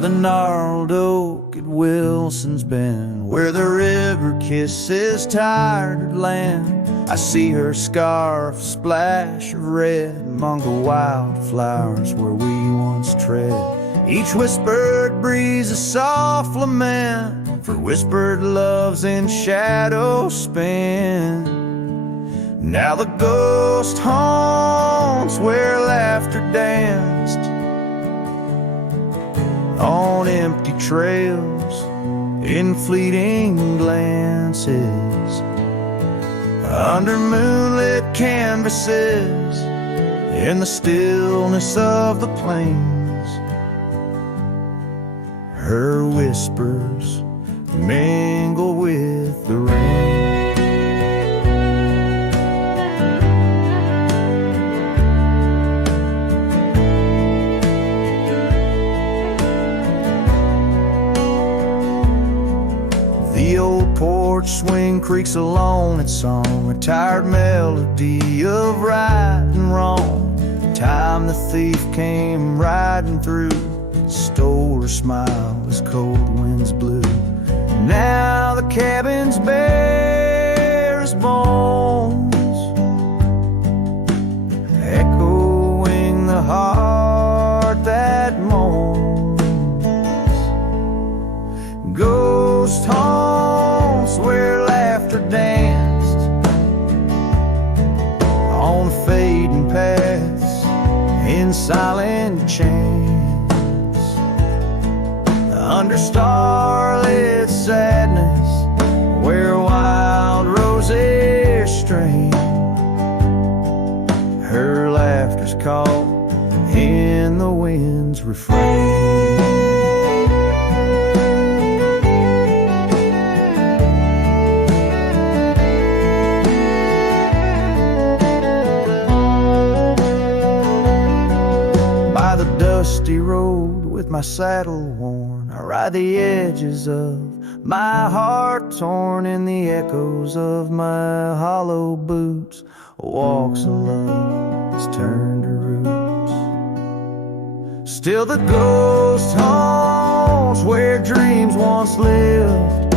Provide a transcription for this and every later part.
the gnarled oak at Wilson's Bend, where the river kisses tired land. I see her scarf splash of red among the wildflowers where we once tread. Each whispered breeze a soft lament for whispered loves in shadow spent. Now the ghost haunts where laughter danced on empty trails in fleeting glances, under moonlit canvases, in the stillness of the plains. Her whispers mingle with the rain. The old porch swing creaks alone its song, a tired melody of right and wrong. Time the thief came riding through, stole her smile as cold winds blew. Now the cabin's bare as bones, echoing the heart that moans. Ghost haunts where laughter danced on fading paths in silent chance, under starlit sadness where wild roses strain. Her laughter's caught in the wind's refrain. Dusty road with my saddle worn, I ride the edges of my heart torn in the echoes of my hollow boots. Walks of love that's turned to roots. Still the ghost haunts where dreams once lived,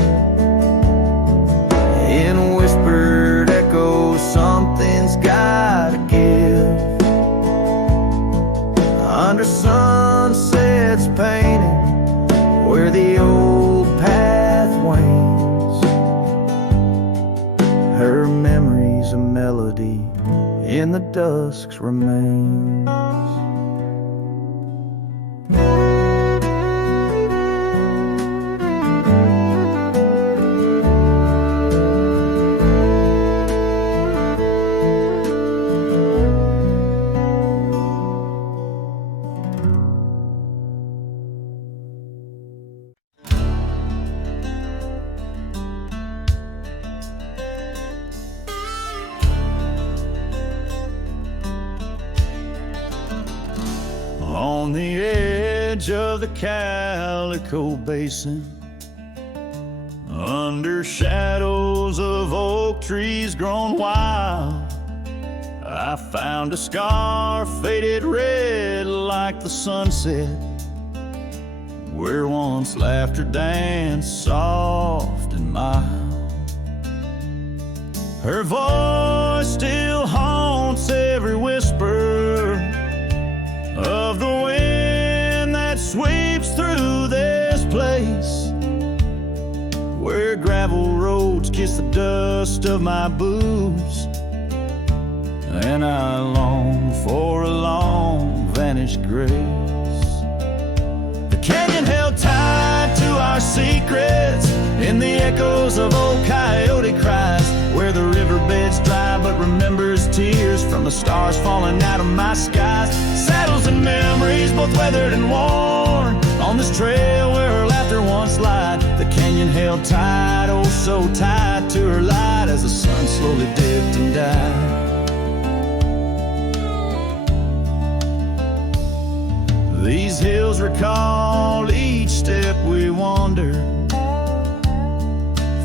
in whispered echoes something's gotta give. Under sunsets painted where the old path wanes, her memories a melody in the dusk's remains. On the edge of the Calico Basin, under shadows of oak trees grown wild, I found a scar faded red like the sunset, where once laughter danced soft and mild. Her voice still haunts every whisper of the wind that sweeps through this place, where gravel roads kiss the dust of my boots, and I long for a long vanished grace. The canyon held tight to our secrets in the echoes of old coyote cries, where the riverbed's dry but remembers tears from the stars falling out of my skies. Saddles and memories both weathered and worn on this trail where her laughter once lied. The canyon held tight, oh so tight to her light, as the sun slowly dipped and died. These hills recall each step we wandered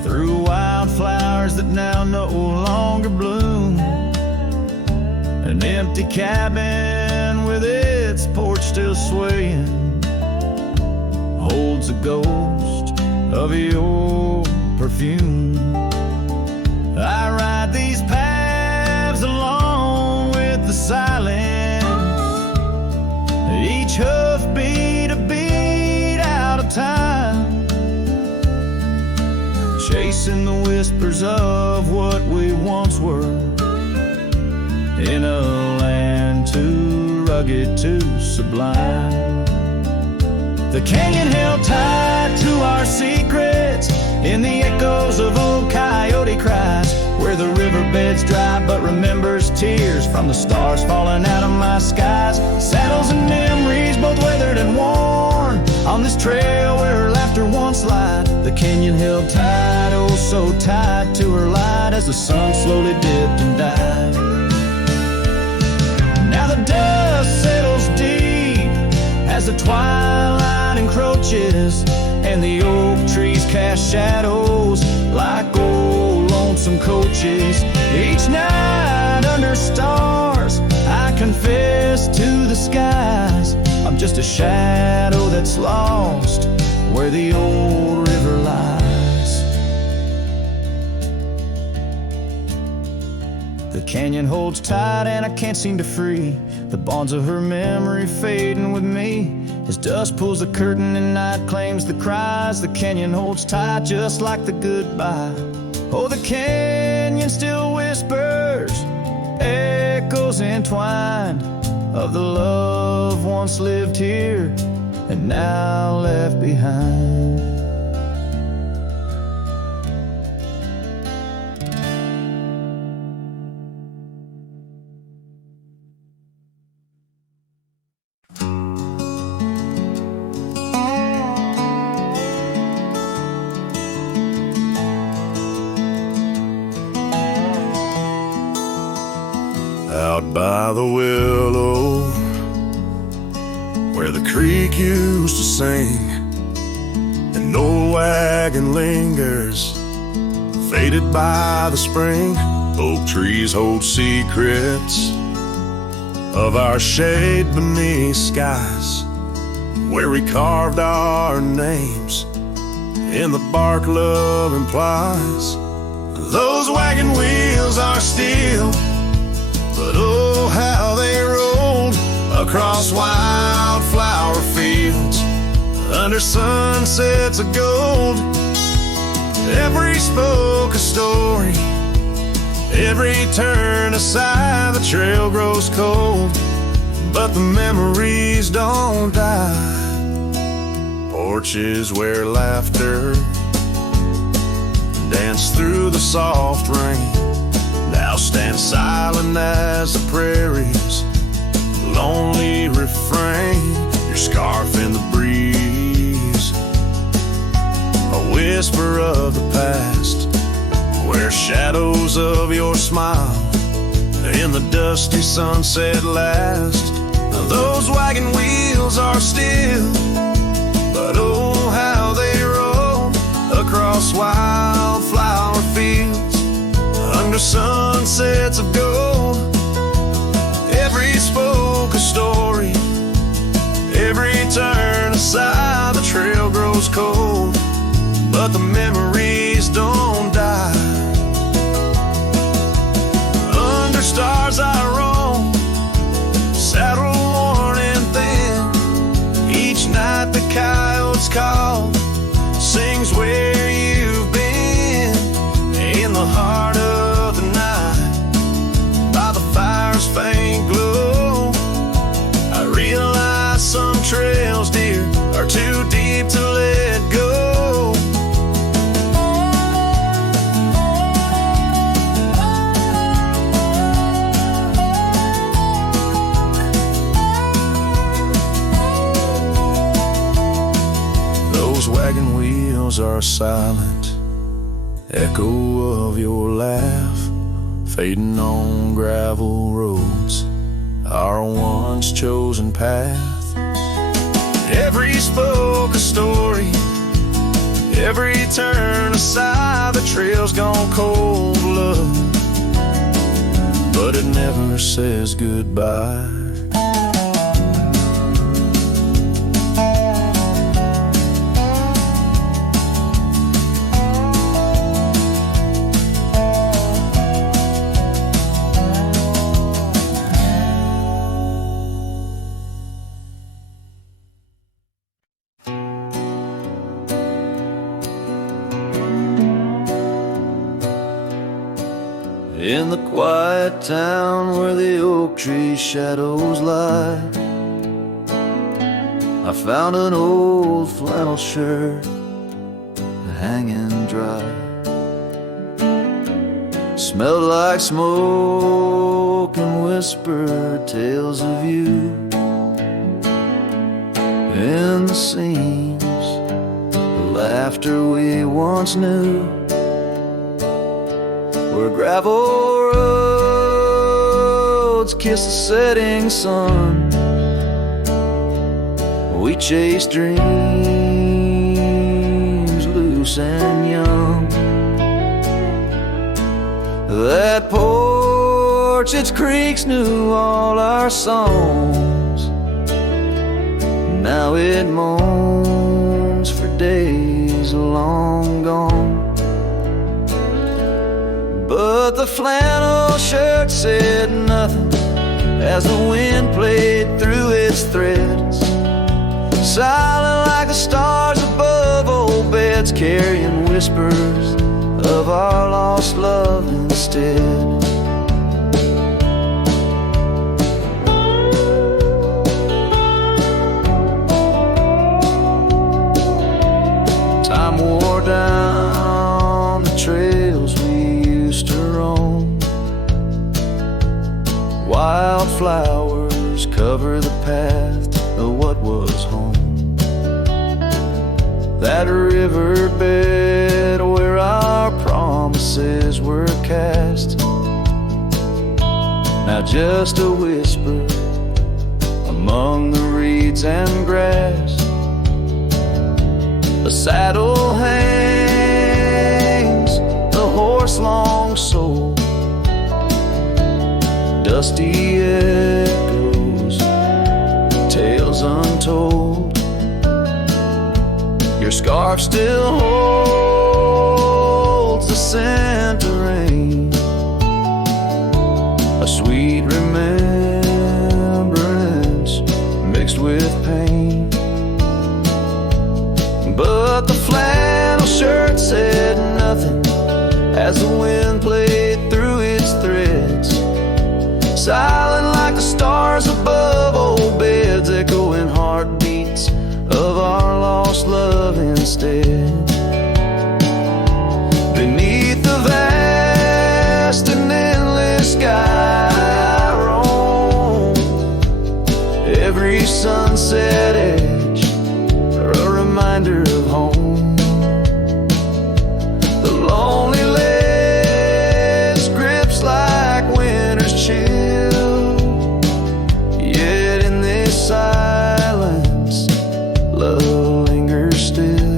through wildflowers that now no longer bloom, an empty cabin with its porch still swaying, haunts a ghost of your perfume. I ride these paths along with the silence, each hoof beat a beat out of time, chasing the whispers of what we once were, in a land too rugged, too sublime. The canyon held tight to our secrets in the echoes of old coyote cries, where the riverbed's dry but remembers tears from the stars falling out of my skies. Saddles and memories both weathered and worn on this trail where laughter once lied. The canyon held tight, oh so tight to her light, as the sun slowly dipped and died. Now the dust settles deep as the twilight encroaches, and the oak trees cast shadows like old lonesome coaches. Each night under stars I confess to the skies, I'm just a shadow that's lost where the old river lies. The canyon holds tight and I can't seem to free the bonds of her memory fading with me. As dust pulls the curtain and night claims the cries, the canyon holds tight just like the goodbye. Oh, the canyon still whispers, echoes entwined, of the love once lived here and now left behind. Out by the willow, where the creek used to sing, an old wagon lingers, faded by the spring. Oak trees hold secrets of our shade beneath skies, where we carved our names in the bark love implies. Those wagon wheels are steel, but oh, how they rolled across wildflower fields under sunsets of gold. Every spoke a story, every turn aside, the trail grows cold, but the memories don't die. Porches where laughter danced through the soft rain now stand silent as the prairie's lonely refrain. Your scarf in the breeze, a whisper of the past, where shadows of your smile in the dusty sunset last. Those wagon wheels are still, but oh, how they roll across wildflower fields under sunsets of gold. Every spoke a story, every turn aside, the trail grows cold, but the memories don't die. Under stars I roam, saddle worn and thin. Each night the coyote's call sings where you've been, in the heart of the night, by the fire's faint glow. I realize some trails, dear, are too deep to let go. Those wagon wheels are silent, echo of your laugh, fading on gravel roads, our once chosen path. Every spoke a story, every turn aside, the trail's gone cold, love, but it never says goodbye. In the quiet town where the oak tree shadows lie, I found an old flannel shirt hanging dry. Smelled like smoke and whispered tales of you. In the seams, the laughter we once knew, where gravel roads kiss the setting sun. We chase dreams loose and young. That porch, its creaks knew all our songs. Now it moans for days long gone. But the flannel shirt said nothing as the wind played through its threads, silent like the stars above old beds, carrying whispers of our lost love instead. Time wore down the trails we used to roam. Wildflowers cover the path of what was home. That riverbed where our promises were cast, now just a whisper among the reeds and grass. The saddle hangs, the horse long sold, dusty echoes, tales untold. Your scarf still holds the scent of rain, a sweet remembrance mixed with pain. But the flannel shirt said nothing as the wind played through its threads, silent like the stars above old beds, echoing heartbeats of our lost love instead. Beneath the vast and endless sky I roam, every sunset edge a reminder of home. The lonely ledge grips like winter's chill, yet in this silence love lingers still.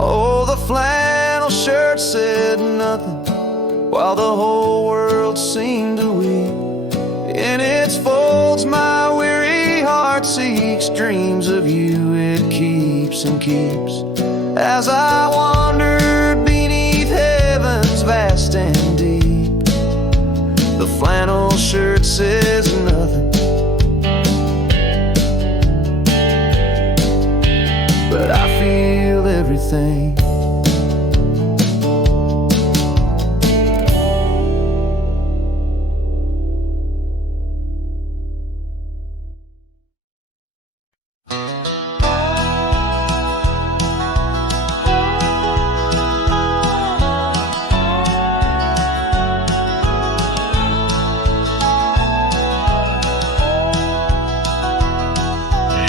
Oh, the flannel shirt said nothing while the whole world seemed to weep. In its folds my weary heart seeks dreams of you. It keeps and keeps as I wandered beneath heaven's vast and deep. The flannel shirt says nothing, but I feel everything.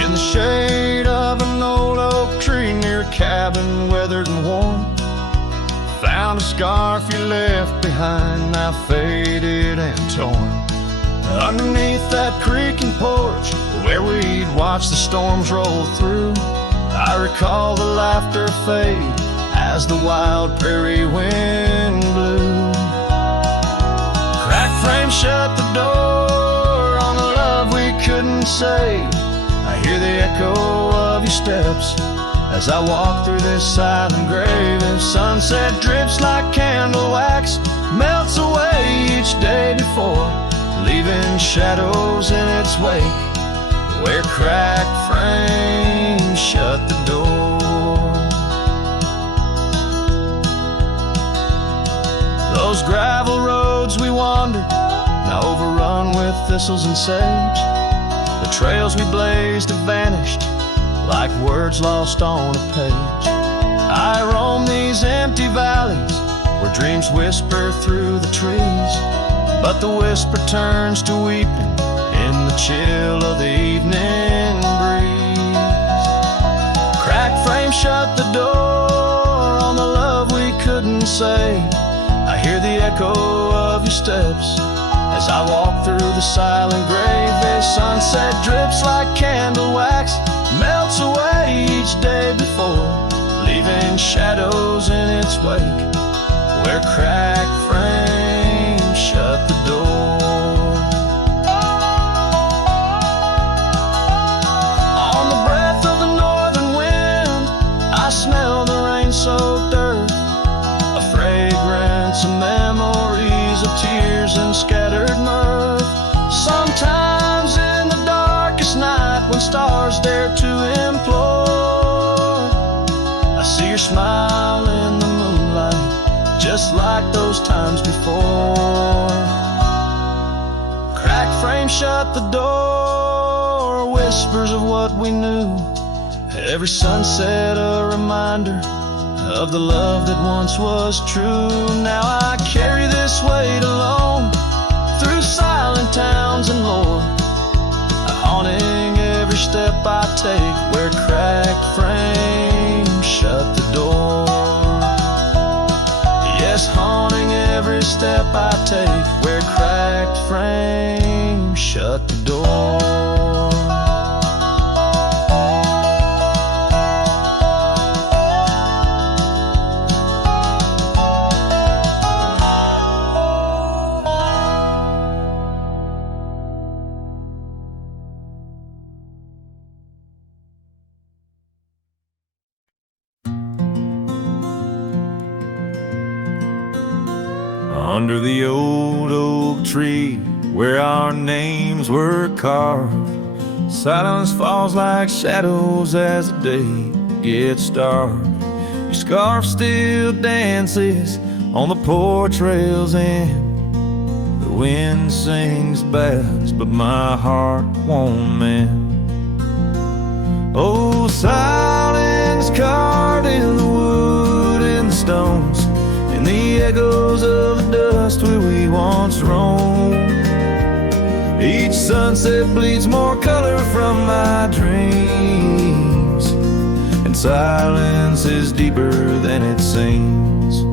In the shade of an old oak tree near a cabin weathered and worn, found a scarf you left behind, now faded and torn. Underneath that creaking porch where we'd watch the storms roll through, I recall the laughter fade as the wild prairie wind blew. Crack frame shut the door on the love we couldn't say. I hear the echo of your steps as I walk through this silent grave. If sunset drips like candle wax, melts away each day before, leaving shadows in its wake where cracked frames shut the door. those gravel roads we wandered, now overrun with thistles and sage. The trails we blazed have vanished, like words lost on a page. I roam these empty valleys, where dreams whisper through the trees, but the whisper turns to weeping in the chill of the evening breeze. Cracked frame shut the door on the love we couldn't say. I hear the echo of your steps as I walk through the silent grave. A sunset drips like candle wax, melts away each day before, leaving shadows in its wake, where cracked frames shut the door. On the breath of the northern wind, I smell the rain-soaked earth, a fragrance of memories of tears and scattered mirth. Sometimes in the darkest night, when stars dare to implore, I see your smile in the moonlight, just like those times before. Cracked frame shut the door, whispers of what we knew. Every sunset a reminder of the love that once was true. Now I carry this weight alone through silent towns and lore, haunting every step I take, where cracked frames shut the door. Yes, haunting every step I take, where cracked frames shut the door. Under the old oak tree where our names were carved, silence falls like shadows as the day gets dark. Your scarf still dances on the porch rails and the wind sings bass, but my heart won't mend. Oh, silence carved in the wood and the stones, and the echoes of the dust where we once roamed. Each sunset bleeds more color from my dreams, and silence is deeper than it seems.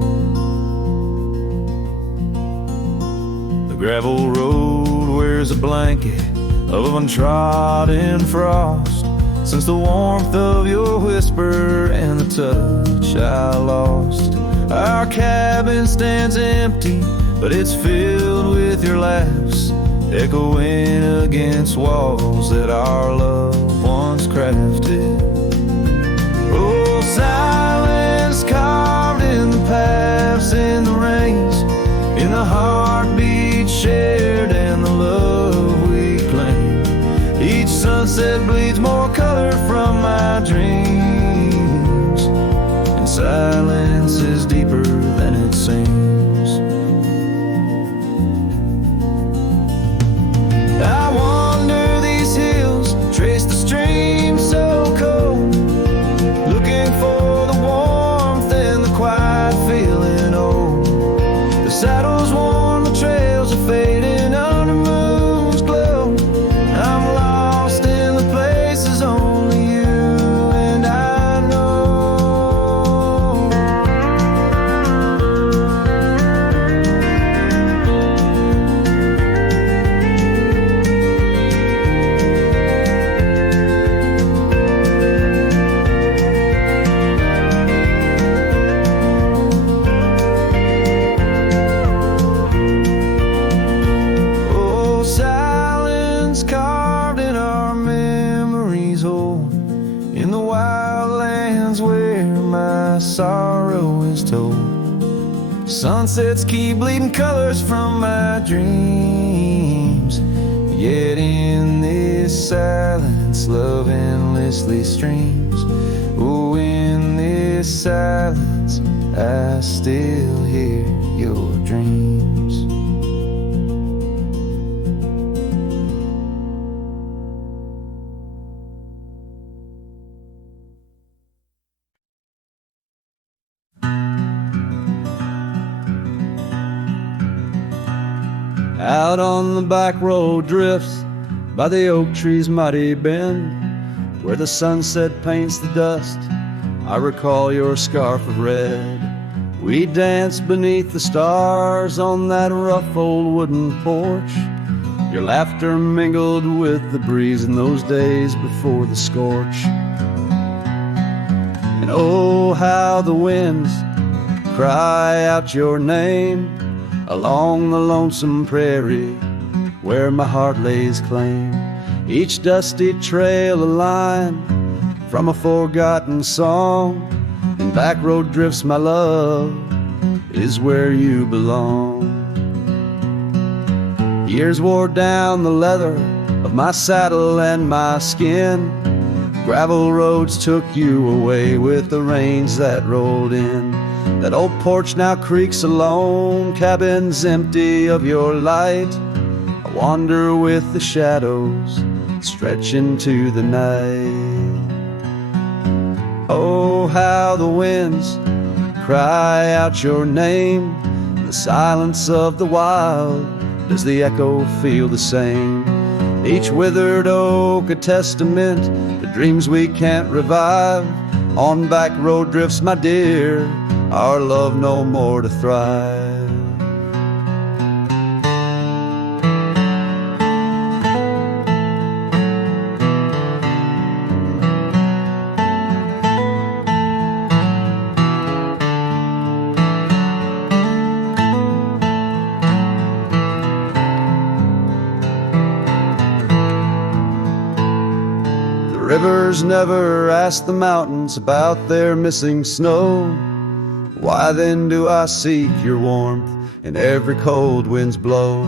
The gravel road wears a blanket of untrodden frost, since the warmth of your whisper and the touch I lost. Our cabin stands empty, but it's filled with your laughs, echoing against walls that our love once crafted. Oh, silence carved in the paths, in the rains, in the heartbeat shared and the love we claim. Each sunset bleeds more color from my dreams, and silence is deeper than it seems. I wander these hills, trace the stream so cold, looking for the warmth and the quiet feeling old. The saddle's worn, the trails are fading under moon's glow. I'm lost in the places only you and I know. Oh, silence carved in our memories old, in the wild lands where my sorrow is told. Sunsets keep bleeding colors from my dreams, yet in this silence love endlessly streams. Oh, in this silence I still hear your dreams. Out on the back road drifts by the oak tree's mighty bend, where the sunset paints the dust, I recall your scarf of red. We danced beneath the stars on that rough old wooden porch. Your laughter mingled with the breeze in those days before the scorch. And oh, how the winds cry out your name along the lonesome prairie where my heart lays claim. Each dusty trail a line from a forgotten song, and back road drifts, my love, is where you belong. Years wore down the leather of my saddle and my skin. Gravel roads took you away with the rains that rolled in. That old porch now creaks alone, cabins empty of your light. I wander with the shadows stretch into the night. Oh, how the winds cry out your name. In the silence of the wild, does the echo feel the same? Each withered oak a testament to dreams we can't revive. On back road drifts, my dear, our love no more to thrive. Rivers never ask the mountains about their missing snow. Why then do I seek your warmth in every cold wind's blow?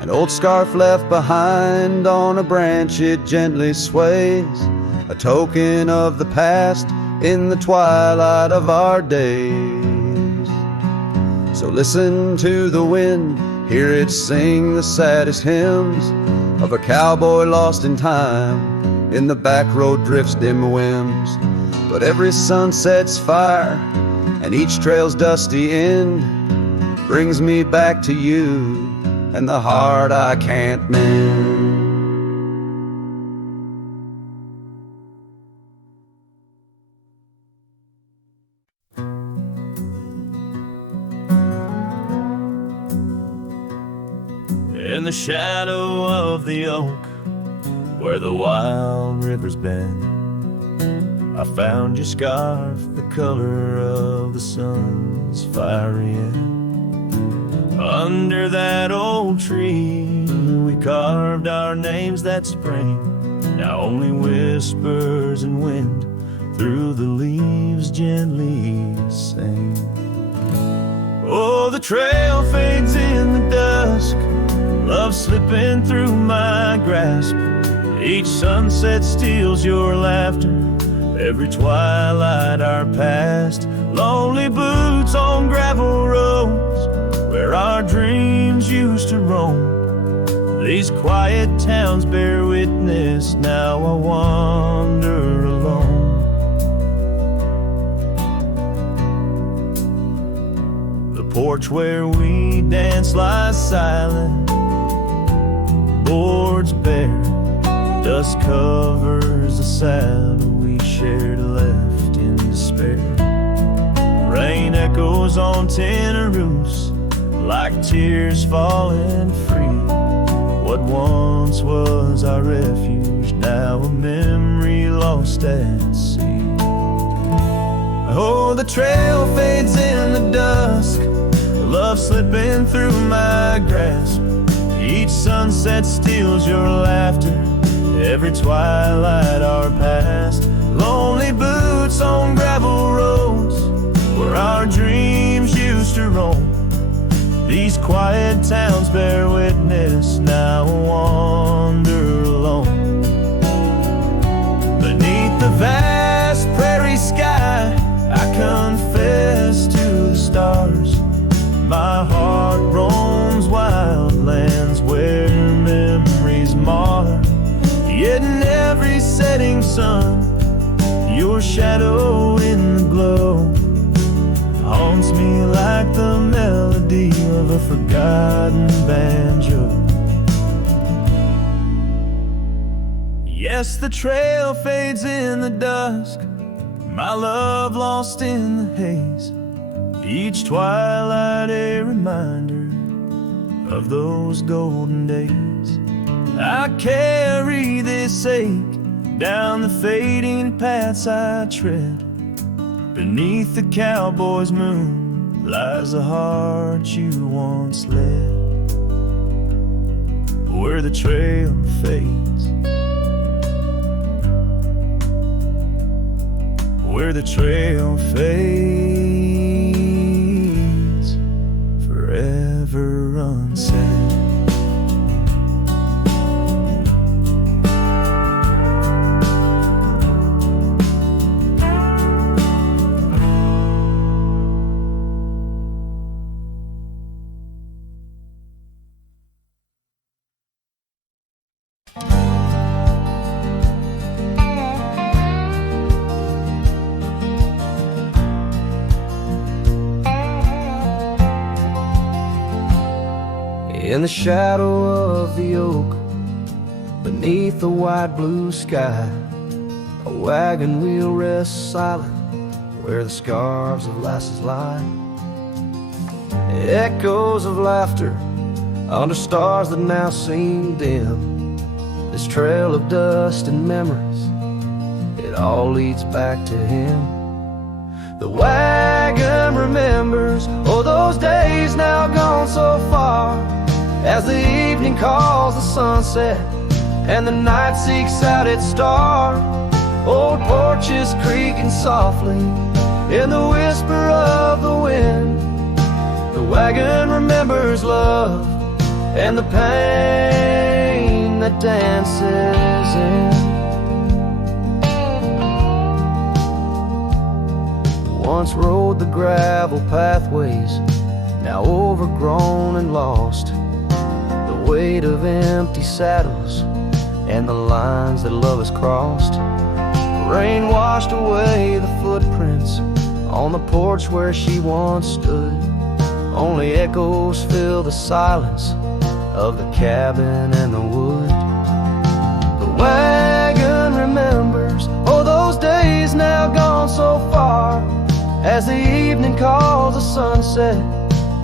An old scarf left behind on a branch, it gently sways, a token of the past in the twilight of our days. So listen to the wind, hear it sing the saddest hymns of a cowboy lost in time in the back road drifts dim whims. But every sunset's fire and each trail's dusty end brings me back to you and the heart I can't mend. In the shadow of the oak where the wild river's bend, I found your scarf, the color of the sun's fiery end. Under that old tree we carved our names that spring. Now only whispers and wind through the leaves gently sing. Oh, the trail fades in the dusk, love slipping through my grasp. Each sunset steals your laughter, every twilight our past. Lonely boots on gravel roads where our dreams used to roam. These quiet towns bear witness, now I wander alone. The porch where we danced lies silent, boards bare. Dust covers the saddle we shared, left in despair. Rain echoes on tin roofs like tears falling free. What once was our refuge, now a memory lost at sea. Oh, the trail fades in the dusk, love slipping through my grasp. Each sunset steals your laughter, every twilight our past. Lonely boots on gravel roads where our dreams used to roam. These quiet towns bear witness, now I wander alone. Beneath the vast prairie sky, I confess to the stars, my heart shadow in the glow haunts me like the melody of a forgotten banjo. Yes, the trail fades in the dusk, my love lost in the haze. Each twilight a reminder of those golden days. I carry this ache down the fading paths I tread. Beneath the cowboy's moon lies the heart you once led. Where the trail fades, where the trail fades, forever unsaid. In the shadow of the oak, beneath the wide blue sky, a wagon wheel rests silent where the scarves of lasses lie. Echoes of laughter under stars that now seem dim. This trail of dust and memories, it all leads back to him. The wagon remembers, oh, those days now gone so far, as the evening calls the sunset and the night seeks out its star. Old porches creaking softly in the whisper of the wind. The wagon remembers love and the pain that dances in. Once rode the gravel pathways, now overgrown and lost. The weight of empty saddles and the lines that love has crossed. Rain washed away the footprints on the porch where she once stood. Only echoes fill the silence of the cabin and the wood. The wagon remembers, oh, those days now gone so far, as the evening calls the sunset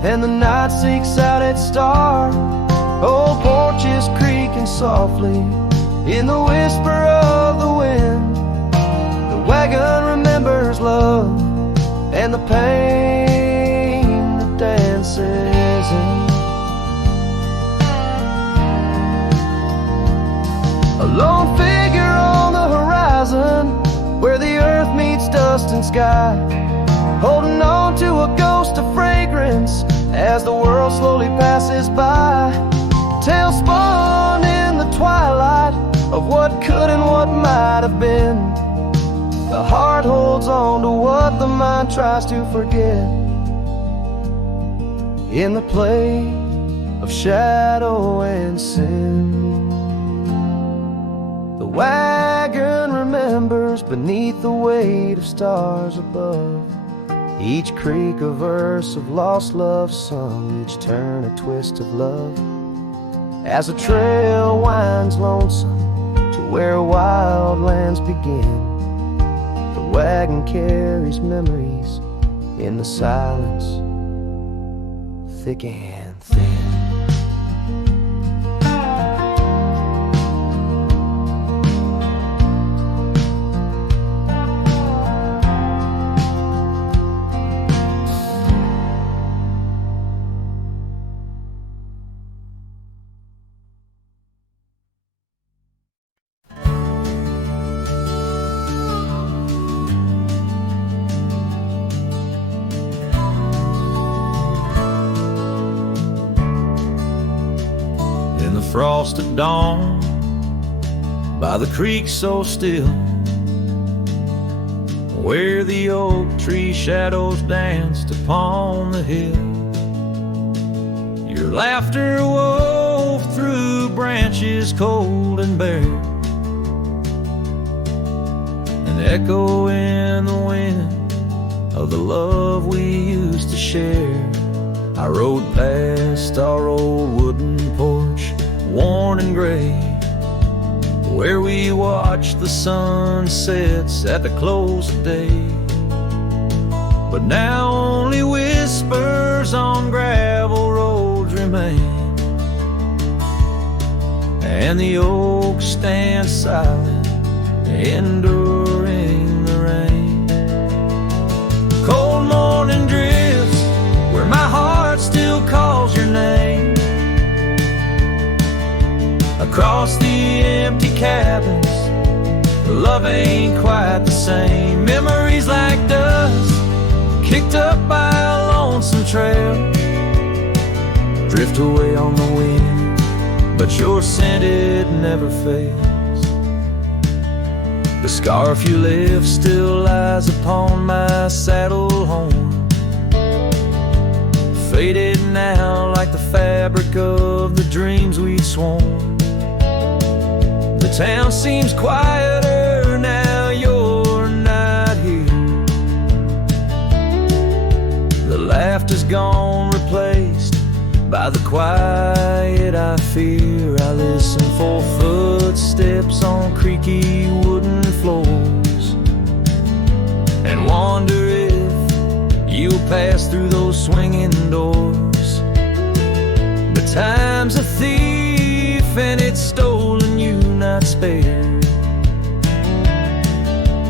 and the night seeks out its star. Old porches creaking softly in the whisper of the wind. The wagon remembers love and the pain that dances in. A lone figure on the horizon where the earth meets dust and sky, holding on to a ghost of fragrance as the world slowly passes by. Tales spun in the twilight of what could and what might have been. The heart holds on to what the mind tries to forget. In the play of shadow and sin, the wagon remembers beneath the weight of stars above. Each creak a verse of lost love sung, each turn a twist of love. As the trail winds lonesome to where wild lands begin, the wagon carries memories in the silence, thick and thin. Frosted dawn by the creek so still, where the oak tree shadows danced upon the hill. Your laughter wove through branches cold and bare, and echo in the wind of the love we used to share. I rode past our old wooden porch, worn and gray, where we watched the sunsets at the close of day. But now only whispers on gravel roads remain, and the oaks stand silent, enduring the rain. Cold morning drifts where my heart still calls your name. Across the empty cabins, love ain't quite the same. Memories like dust kicked up by a lonesome trail, drift away on the wind, but your scent, it never fails. The scarf you left still lies upon my saddle horn, faded now like the fabric of the dreams we'd sworn. The town seems quieter now you're not here. The laughter's gone, replaced by the quiet I fear. I listen for footsteps on creaky wooden floors, and wonder if you'll pass through those swinging doors. But time's a thief and it's stolen you not spared,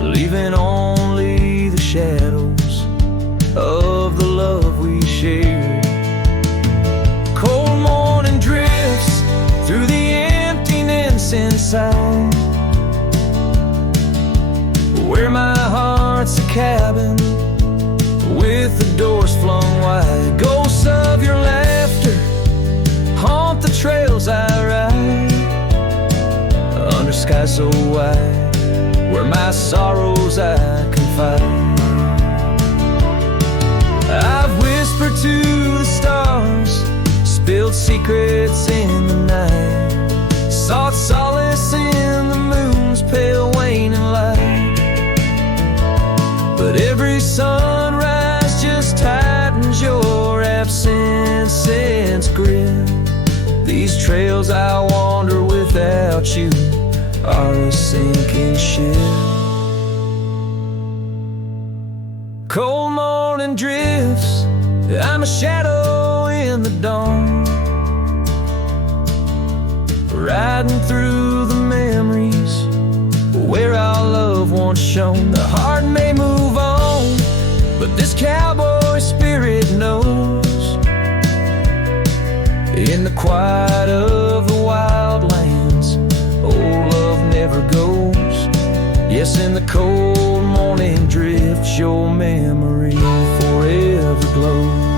leaving only the shadows of the love we shared. Cold morning drifts through the emptiness inside, where my heart's a cabin with the doors flung wide. Ghosts of your laughter haunt the trails I ride, under skies so wide, where my sorrows I confide. I've whispered to the stars, spilled secrets in the night, sought solace in the moon's pale waning light. But every sunrise just tightens your absence's grip. These trails I wander without you are a sinking ship. Cold morning drifts, I'm a shadow in the dawn, riding through the memories where our love once shone. The heart may move on, but this cowboy spirit knows, in the quiet of the wildlands, old love never goes. Yes, in the cold morning drifts, your memory forever glows.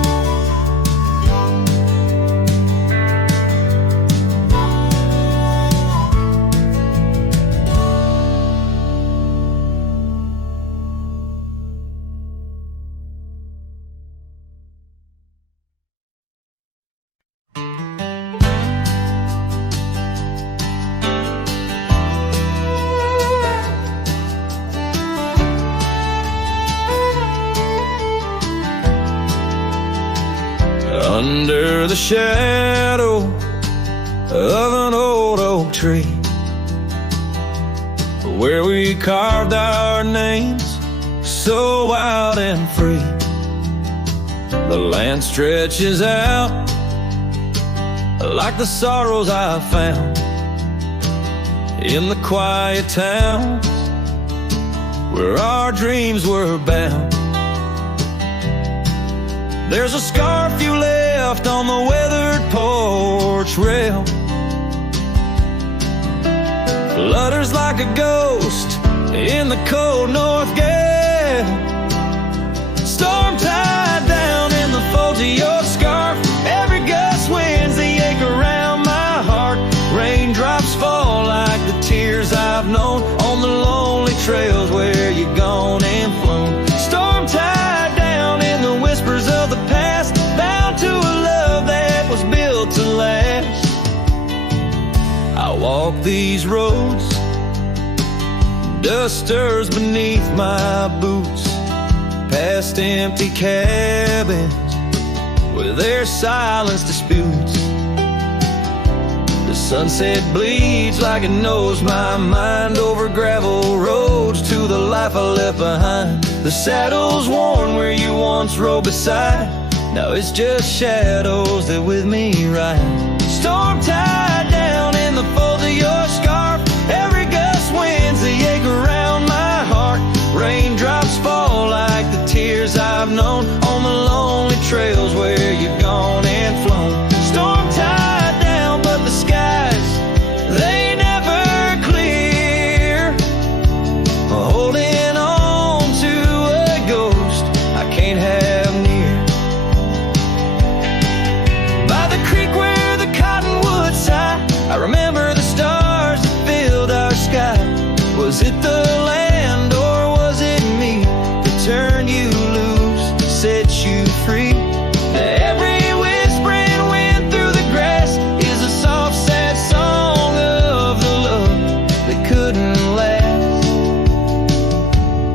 Under the shadow of an old oak tree, where we carved our names so wild and free, the land stretches out like the sorrows I found in the quiet towns where our dreams were bound. There's a scarf you left on the weathered porch rail, flutters like a ghost in the cold north gale. Storm tied down in the folds of your scarf, every gust winds the ache around my heart. Raindrops fall like the tears I've known on the lonely trails where you've gone and flown. Storm tied down in the whispers of the past, bound to a love that was built to last. I walk these roads dust stirs beneath my boots, past empty cabins with their silence disputes. The sunset bleeds like it knows my mind over gravel roads to the life I left behind. The saddle's worn where you once rode beside, now it's just shadows that with me ride. Storm tied down in the folds of your scarf, every gust winds the ache around my heart. Raindrops fall like the tears I've known on the lonely trails where you've gone and flown. Storm tied down, but the skies, they never clear. Holding on to a ghost I can't have near. By the creek where the cottonwoods sigh, I remember the stars that filled our sky. Was it the land or was it me that turned you loose, set you free? Every whispering wind through the grass is a soft, sad song of the love that couldn't last.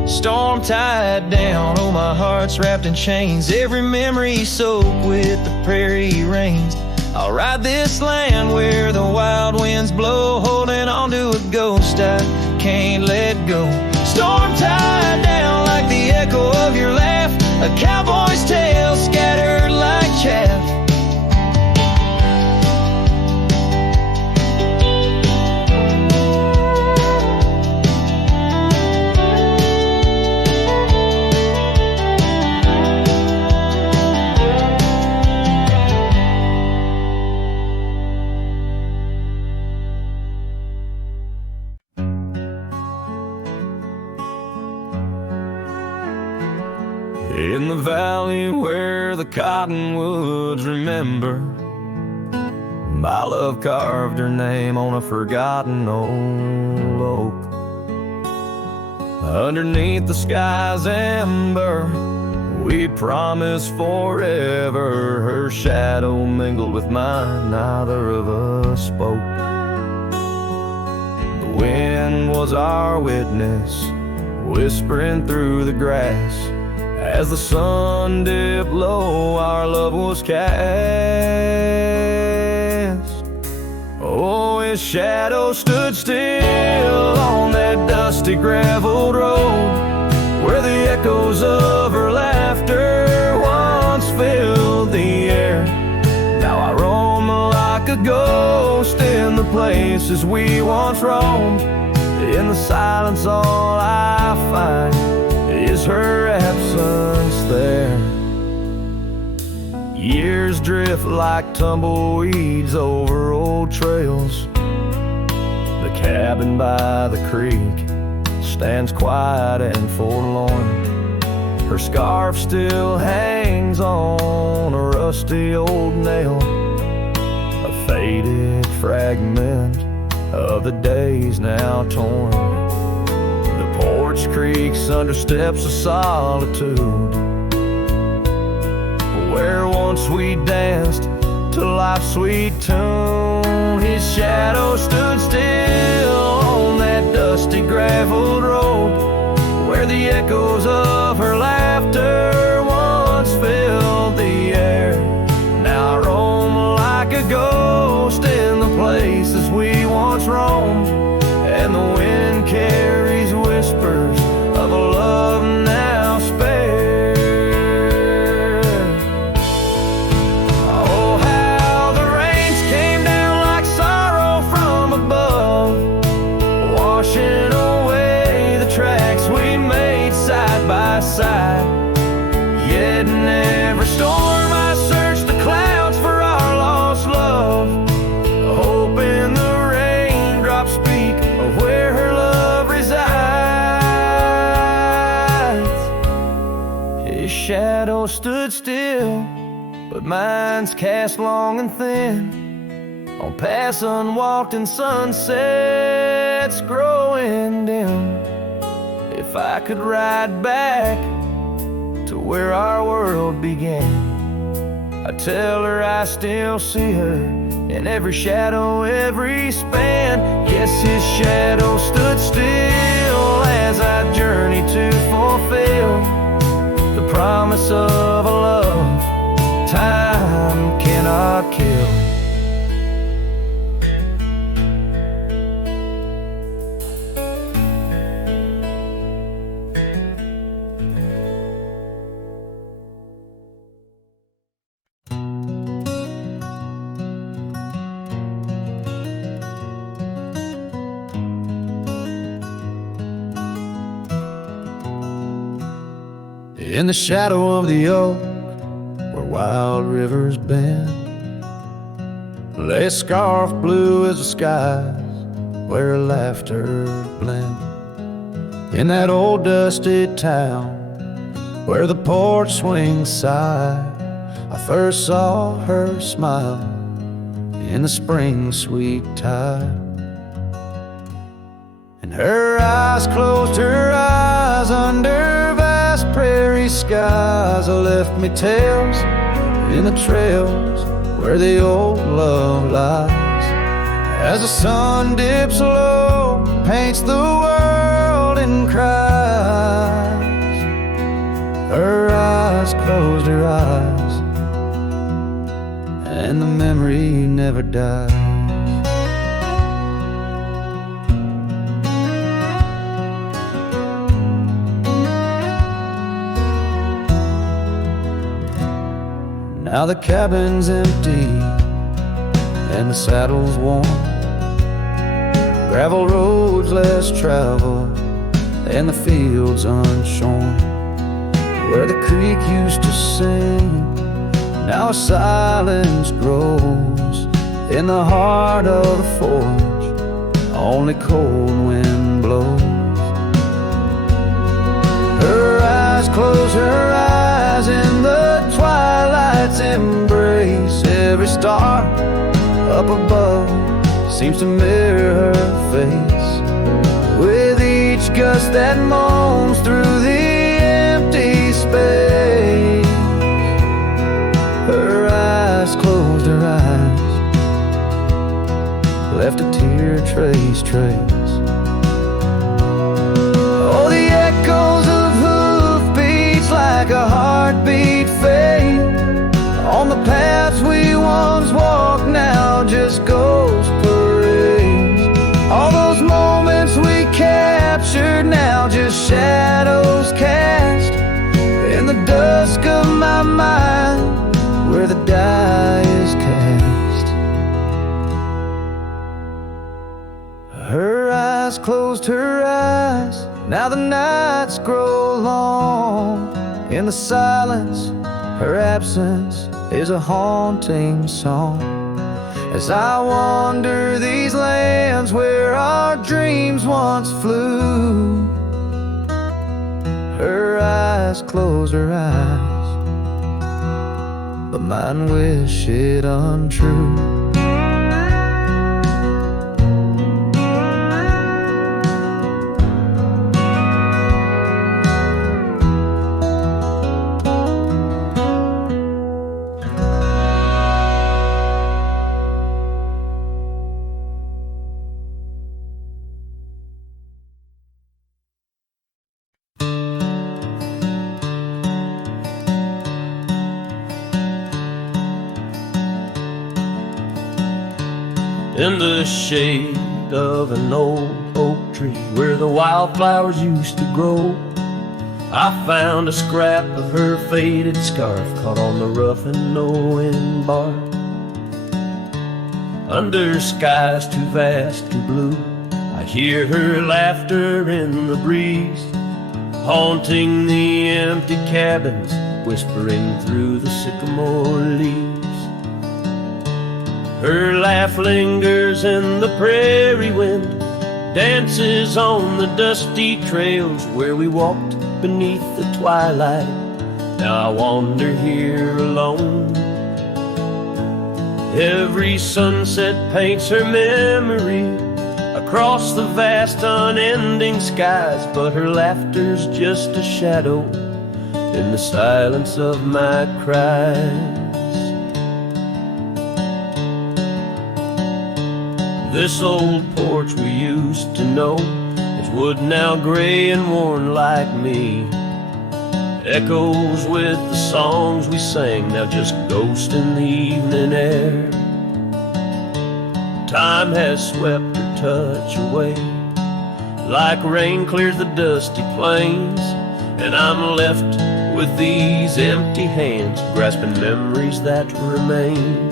Storm tied down, oh my heart's wrapped in chains, every memory soaked with the prairie rains. I'll ride this land where the wild winds blow, holding on to a ghost I can't let go. Storm tied down like the echo of your laugh, a cowboy's tale scattered like chaff. In the valley where the cottonwoods remember, my love carved her name on a forgotten old oak. Underneath the sky's amber, we promised forever. Her shadow mingled with mine, neither of us spoke. The wind was our witness, whispering through the grass. As the sun dipped low, our love was cast. Oh, his shadow stood still on that dusty graveled road, where the echoes of her laughter once filled the air. Now I roam like a ghost in the places we once roamed. In the silence all I find is her absence there. Years drift like tumbleweeds over old trails. The cabin by the creek stands quiet and forlorn. Her scarf still hangs on a rusty old nail, a faded fragment of the days now torn. Porch creaks under steps of solitude, where once we danced to life's sweet tune. His shadow stood still on that dusty graveled road, where the echoes of her laughter once filled the air. Now I roam like a ghost in the places we once roamed, and the wind carries whispers of a love now spared. Oh, how the rains came down like sorrow from above, washing away the tracks we made side by side. Yet in every storm I searched the clouds for our lost love, hoping the raindrops speak of where her love resides. His shadow stood still, but mine's cast long and thin on paths unwalked and sunsets growing dim. If I could ride back to where our world began, I tell her I still see her in every shadow, every span. Yes, his shadow stood still journey to fulfill the promise of a love time cannot kill. In the shadow of the oak, where wild rivers bend, lay a scarf blue as the skies, where laughter blend. In that old dusty town, where the porch swings sigh, I first saw her smile in the spring sweet tide. And her eyes closed her eyes under vast prairie skies. Left me tales in the trails where the old love lies. As the sun dips low, paints the world in cries. Her eyes closed her eyes, and the memory never dies. Now the cabin's empty and the saddle's worn, gravel roads less traveled and the fields unshorn. Where the creek used to sing, now silence grows in the heart of the forge, only cold wind blows. Her eyes close her eyes in the twilight's embrace. Every star up above seems to mirror her face. With each gust that moans through the empty space, her eyes closed her eyes, left a tear trace. Oh, the echoes of hoofbeats like a heartbeat fade on the paths we once walked, now just ghost parades. All those moments we captured, now just shadows cast in the dusk of my mind, where the die is cast. Her eyes closed her eyes, now the nights grow long. In the silence, her absence is a haunting song. As I wander these lands where our dreams once flew, her eyes close her eyes, but mine wish it untrue. In the shade of an old oak tree where the wildflowers used to grow, I found a scrap of her faded scarf caught on the rough and knowing bark. Under skies too vast, too blue, I hear her laughter in the breeze, haunting the empty cabins, whispering through the sycamore leaves. Her laugh lingers in the prairie wind, dances on the dusty trails where we walked beneath the twilight. Now I wander here alone. Every sunset paints her memory across the vast unending skies, but her laughter's just a shadow in the silence of my cries. This old porch we used to know is wood now gray and worn like me, echoes with the songs we sang, now just ghost in the evening air. Time has swept her touch away, like rain clears the dusty plains, and I'm left with these empty hands, grasping memories that remain.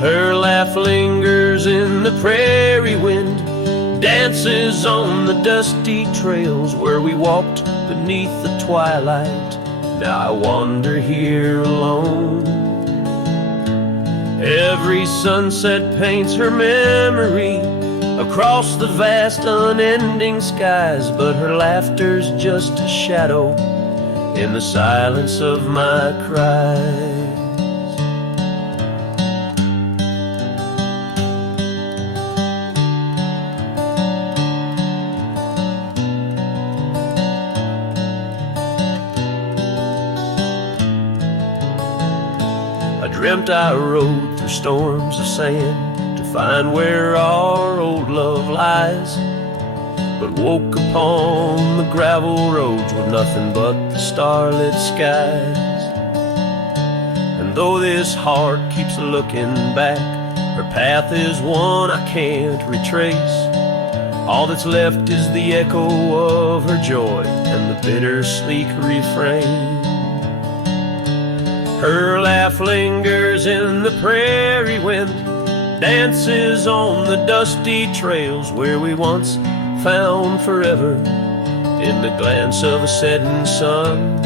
Her laugh lingers in the prairie wind, dances on the dusty trails where we walked beneath the twilight. Now I wander here alone. Every sunset paints her memory across the vast unending skies, but her laughter's just a shadow in the silence of my cries. I dreamt I rode through storms of sand to find where our old love lies, but woke upon the gravel roads with nothing but the starlit skies. And though this heart keeps looking back, her path is one I can't retrace. All that's left is the echo of her joy and the bittersweet refrain. Her laugh lingers in the prairie wind, dances on the dusty trails where we once found forever in the glance of a setting sun.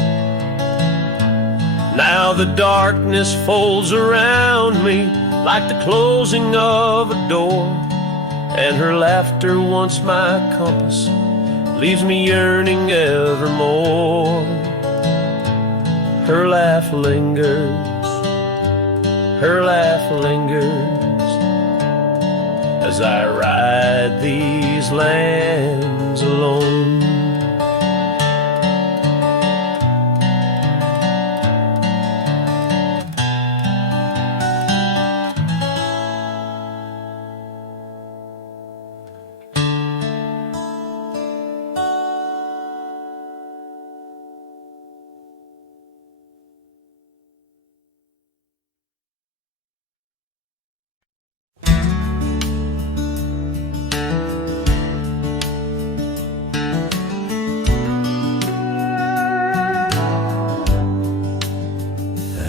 Now the darkness folds around me like the closing of a door, and her laughter, once my compass, leaves me yearning evermore. Her laugh lingers, her laugh lingers, as I ride these lands alone.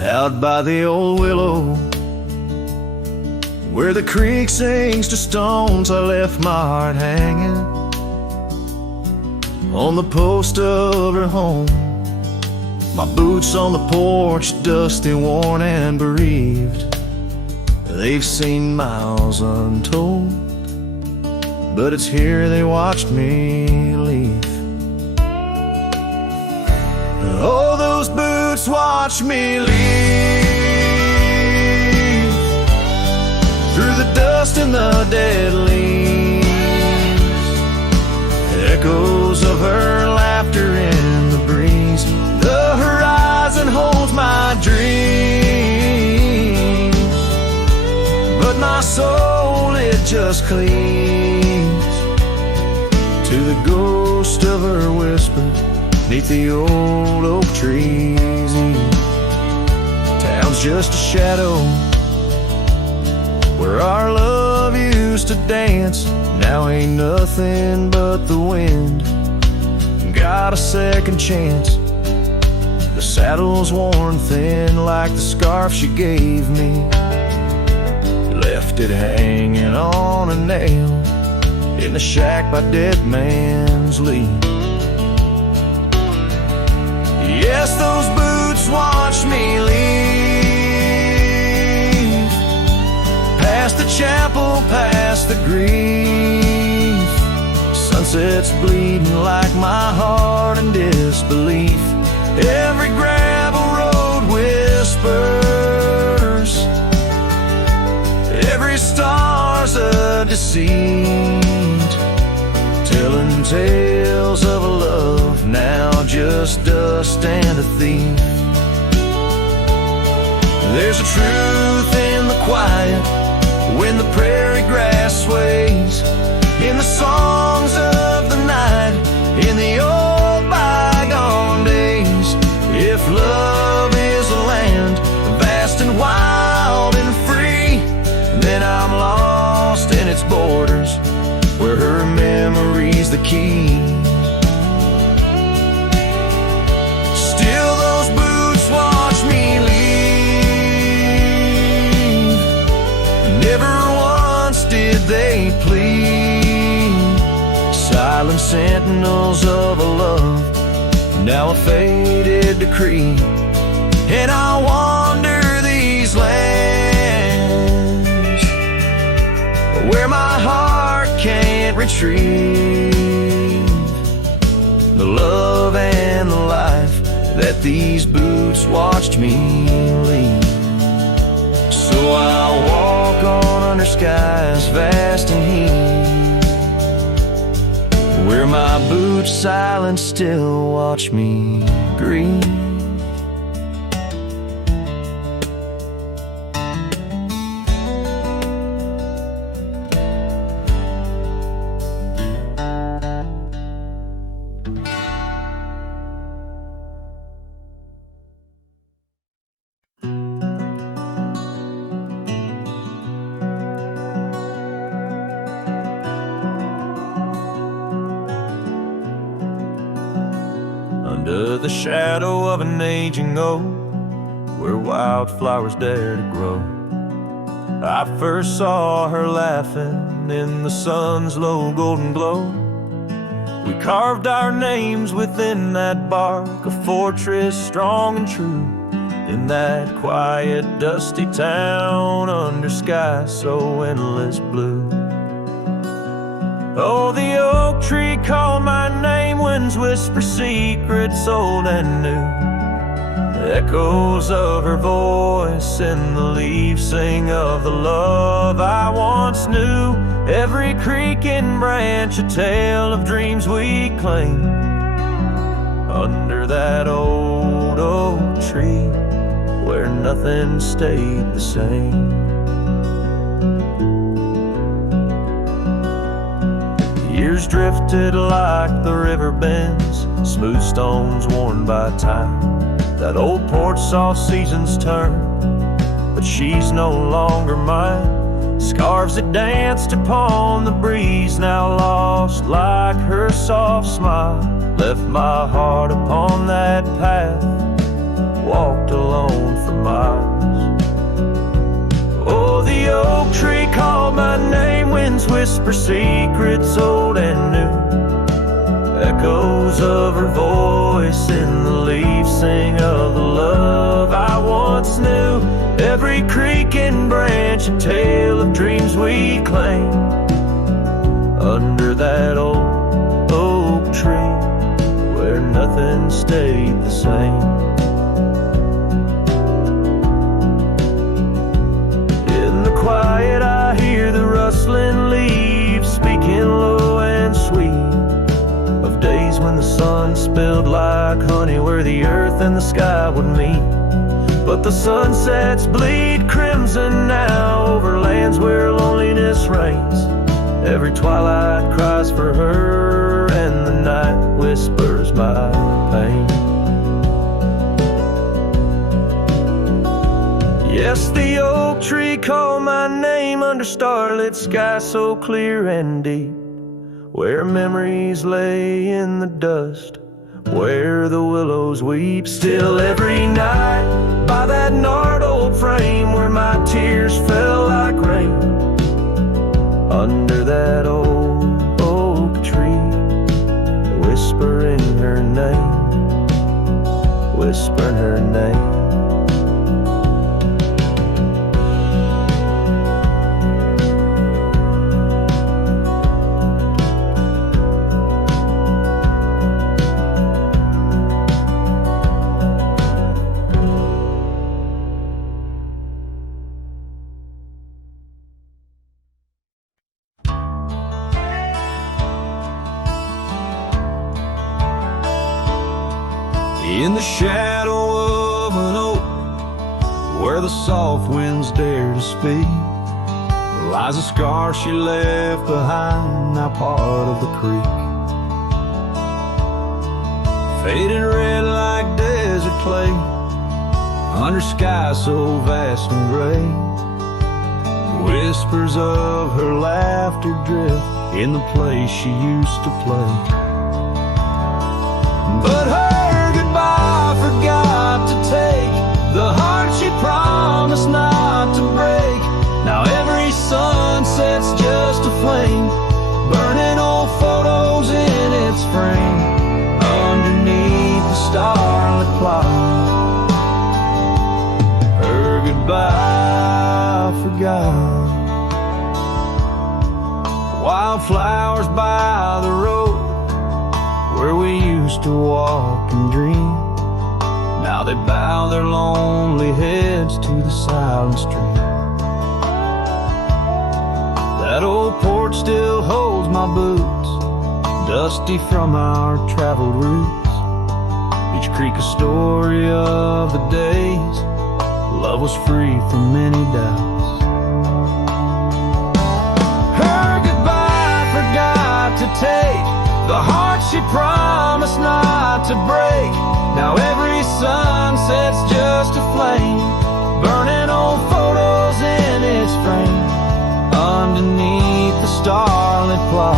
Out by the old willow, where the creek sinks to stones, I left my heart hanging on the post of her home. My boots on the porch, dusty, worn, and bereaved. They've seen miles untold, but it's here they watched me leave. Oh, those boots watch me leave through the dust and the dead leaves. Echoes of her laughter in the breeze. The horizon holds my dreams, but my soul, it just clings to the ghost of her whisper 'neath the old oak trees. Town's just a shadow where our love used to dance. Now ain't nothing but the wind. Got a second chance. The saddle's worn thin like the scarf she gave me. Left it hanging on a nail in the shack by Dead Man's Leap. Yes, those boots watch me leave, past the chapel, past the grief. Sunset's bleeding like my heart in disbelief. Every gravel road whispers, every star's a deceit, telling tales of a love now just dust and a thief. There's a truth in the quiet when the prairie grass sways, in the songs of the night, in the old bygone days. If love is a land vast and wild and free, then I'm lost in its borders, where her memory's the key. Still those boots watch me leave. Never once did they plead. Silent sentinels of a love, now a faded decree. And I wander these lands where my heart can't retrieve the love and the life that these boots watched me leave. So I'll walk on under skies vast and heat, where my boots silent still watch me grieve. Under the shadow of an aging oak, where wildflowers dare to grow, I first saw her laughing in the sun's low golden glow. We carved our names within that bark, a fortress strong and true, in that quiet, dusty town under skies so endless blue. Oh, the oak tree called my name, winds whisper secrets old and new. The echoes of her voice in the leaves sing of the love I once knew. Every creaking branch a tale of dreams we claim, under that old oak tree where nothing stayed the same. Years drifted like the river bends, smooth stones worn by time. That old porch saw seasons turn, but she's no longer mine. Scarves that danced upon the breeze, now lost like her soft smile, left my heart upon that path, walked alone for miles. Oh, the oak tree called my name, winds whisper secrets old and new. Echoes of her voice in the leaves sing of the love I once knew. Every creaking branch a tale of dreams we claim, under that old oak tree where nothing stayed the same. In the quiet I hear the rustling leaves speaking low and sweet, of days when the sun spilled like honey where the earth and the sky would meet. But the sunsets bleed crimson now over lands where loneliness reigns. Every twilight cries for her and the night whispers my pain. Yes, the oak tree called my name under starlit skies so clear and deep, where memories lay in the dust, where the willows weep. Still every night by that gnarled old frame where my tears fell like rain, under that old oak tree, whispering her name, whispering her name. In the shadow of an oak, where the soft winds dare to speak, lies a scar she left behind, now part of the creek. Faded red like desert clay, under sky so vast and gray. Whispers of her laughter drift in the place she used to play. But her goodbye forgot to take the heart she promised not to break. Now every sunset's just a flame, burning old photos in its frame, underneath the starlit cloud. Her goodbye forgot. Wildflowers by the road where we used to walk and dream, now they bow their lonely heads to the silent stream. That old porch still holds my boots, dusty from our traveled routes. Each creek a story of the days love was free from many doubts. Her goodbye forgot to take the heart she promised not to break. Now every sunset's just a flame, burning old photos in its frame, underneath the starlit plot.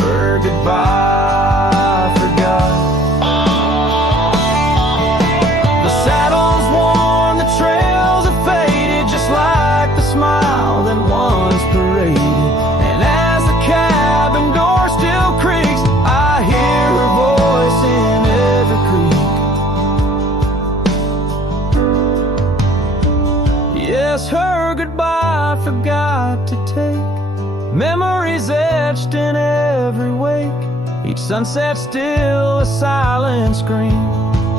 Her goodbye forgot. The saddle's worn, the trails have faded, just like the smile that once paraded. And as the cabin door still creaks, I hear her voice in every creek. Yes, her goodbye forgot to take memories etched in every wake. Each sunset still a silent scream,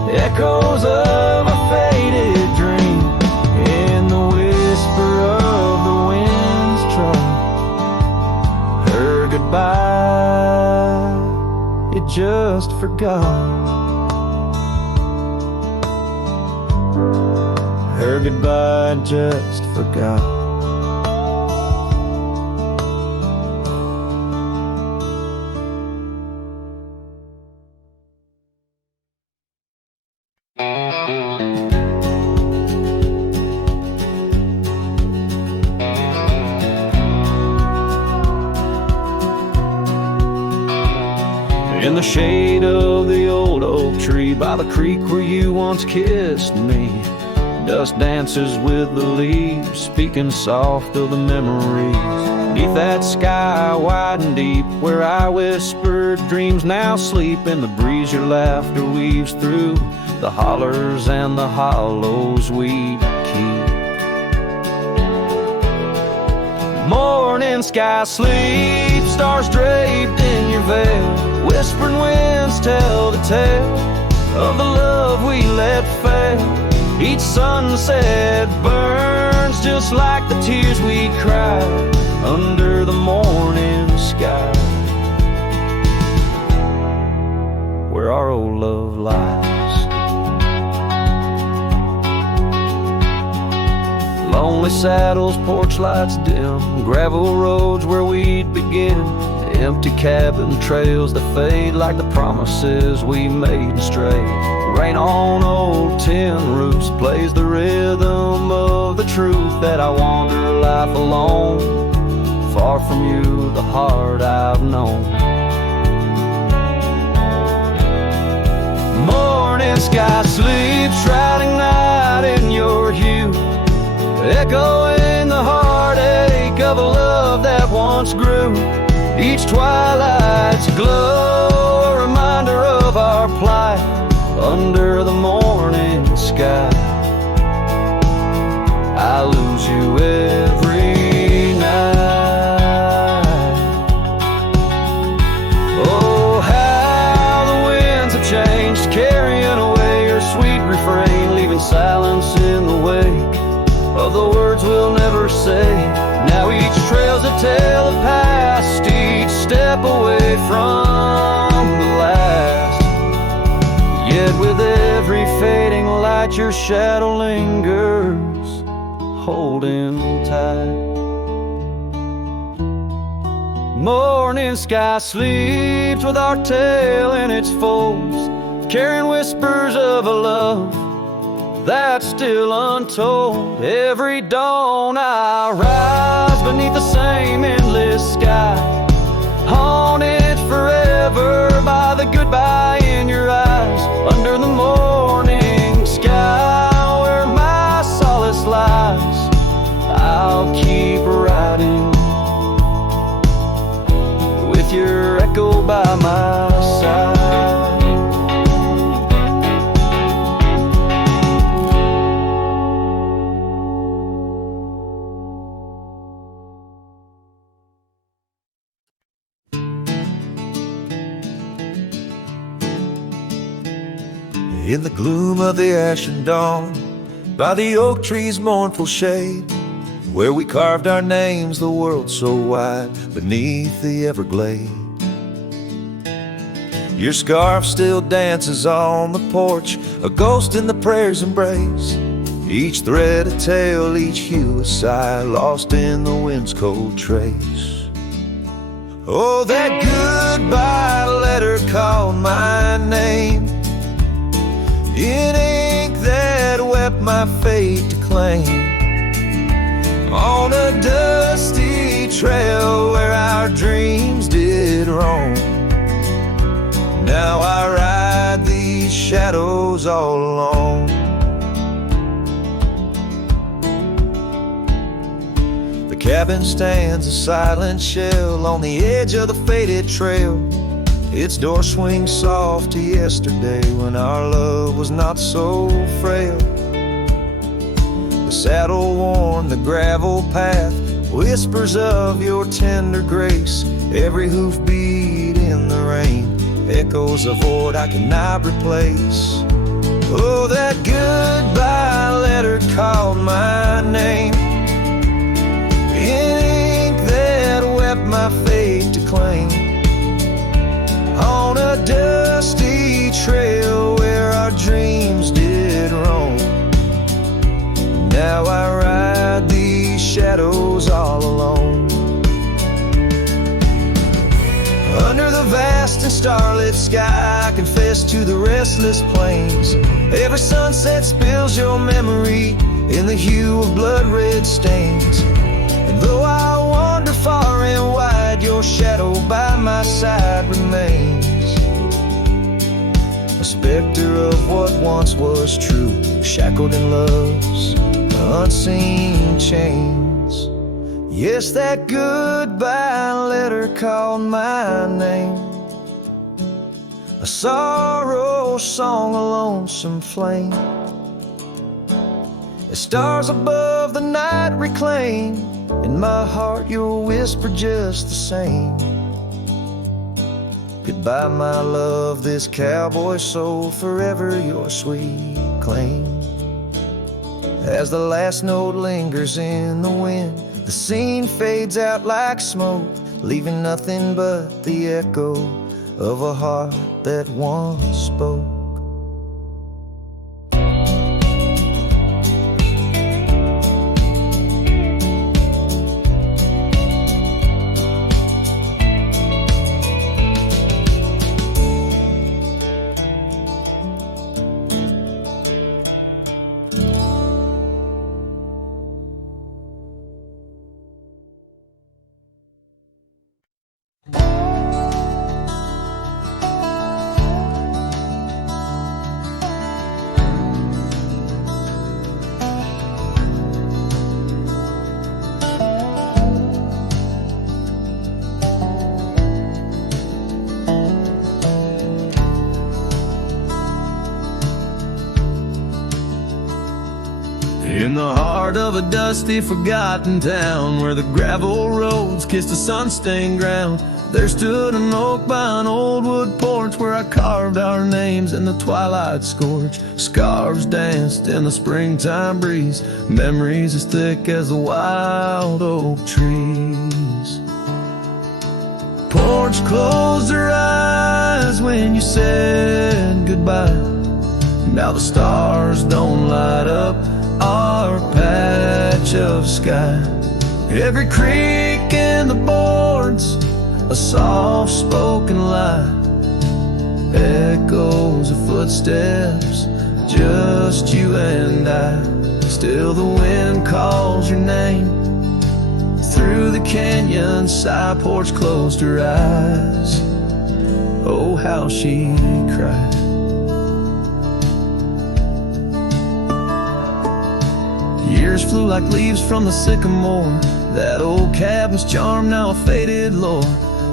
echoes of a faded dream, in the whisper of the wind's trot. Her goodbye, it just forgot. Her goodbye just forgot. In the shade of the old oak tree by the creek where you once kissed me, dust dances with the leaves, speaking soft of the memories. Beneath that sky wide and deep where I whispered dreams now sleep, in the breeze your laughter weaves through the hollers and the hollows we keep. Morning sky sleep, stars draped in your veil, whispering winds tell the tale of the love we let fail. Each sunset burns just like the tears we cried under the morning sky, where our old love lies. Lonely saddles, porch lights dim, gravel roads where we'd begin, empty cabin trails that fade like the promises we made and strayed. Rain on old tin roofs plays the rhythm of the truth that I wander life alone, far from you, the heart I've known. Morning sky sleeps, riding night in your hue, echoing the heartache of a love that once grew. Each twilight's glow, a reminder of our plight under the morning sky. I lose you every night. Oh, how the winds have changed, carrying away your sweet refrain, leaving silence in the wake of the words we'll never say. Now each trail's a tale of past, each step away from the last. Yet with every fading light your shadow lingers, holding tight. Morning sky sleeps with our tail in its folds, carrying whispers of a love that's still untold. Every dawn I rise beneath the same endless sky, haunted forever by the goodbye in your eyes. Under the morning sky where my solace lies, I'll keep riding with your echo by my side. In the gloom of the ashen dawn, by the oak tree's mournful shade, where we carved our names, the world so wide, beneath the everglade. Your scarf still dances on the porch, a ghost in the prayer's embrace. Each thread a tale, each hue a sigh, lost in the wind's cold trace. Oh, that goodbye letter called my name, in ink that wept my fate to claim. On a dusty trail where our dreams did roam, now I ride these shadows all alone. The cabin stands a silent shell on the edge of the faded trail. Its door swings soft to yesterday when our love was not so frail. The saddle worn, the gravel path, whispers of your tender grace. Every hoofbeat in the rain, echoes of what I cannot replace. Oh, that goodbye letter called my name, in ink that wept my fate to claim. On a dusty trail where our dreams did roam, now I ride these shadows all alone. Under the vast and starlit sky, I confess to the restless plains. Every sunset spills your memory in the hue of blood-red stains. And though I wander far and wide, your shadow by my side remains, a specter of what once was true, shackled in love's unseen chains. Yes, that goodbye letter called my name, a sorrow song, a lonesome flame. As stars above the night reclaim, in my heart your whisper just the same. Goodbye my love, this cowboy soul, forever your sweet claim. As the last note lingers in the wind, the scene fades out like smoke, leaving nothing but the echo of a heart that once spoke. In the heart of a dusty, forgotten town, where the gravel roads kissed the sun-stained ground, there stood an oak by an old wood porch, where I carved our names in the twilight scorch. Scarves danced in the springtime breeze, memories as thick as the wild oak trees. Porch closed her eyes when you said goodbye. Now the stars don't light up our patch of sky. Every creak in the boards, a soft-spoken lie. Echoes of footsteps, just you and I. Still the wind calls your name. Through the canyon, side porch closed her eyes. Oh, how she cried. Years flew like leaves from the sycamore. That old cabin's charm, now a faded lore.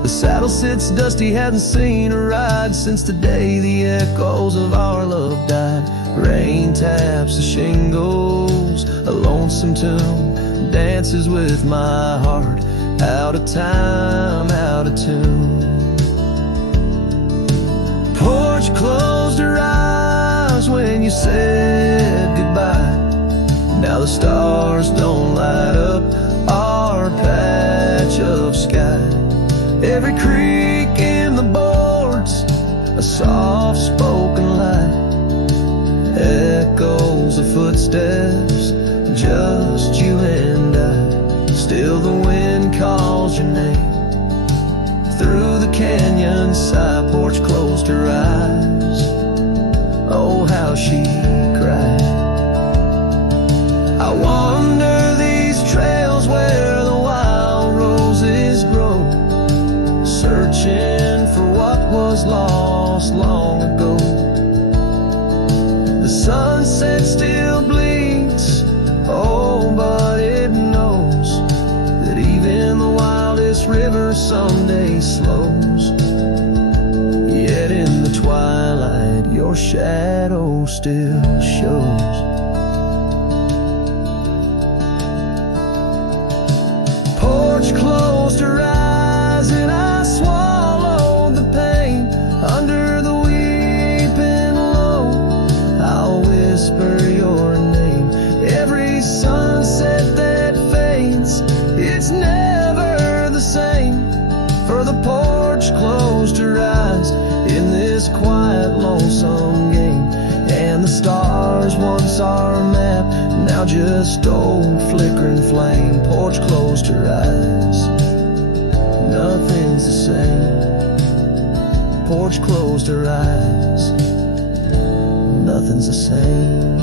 The saddle sits dusty, hadn't seen a ride since the day the echoes of our love died. Rain taps the shingles, a lonesome tune dances with my heart. Out of time, out of tune. Porch closed her eyes when you said goodbye. Now the stars don't light up our patch of sky. Every creak in the boards, a soft-spoken lie. Echoes of footsteps, just you and I. Still the wind calls your name. Through the canyon, side porch closed her eyes. Oh, how she cried. I wander these trails where the wild roses grow, searching for what was lost long ago. The sunset still bleeds, oh, but it knows that even the wildest river someday slows. Yet in the twilight, your shadow still shows. Porch closed her eyes and I swallowed the pain. Under the weeping low, I'll whisper your name. Every sunset that fades, it's never the same. For the porch closed her eyes in this quiet, lonesome game. And the stars, once our map, now just old flickering flame. Porch closed her eyes, nothing's the same. Porch closed her eyes, nothing's the same.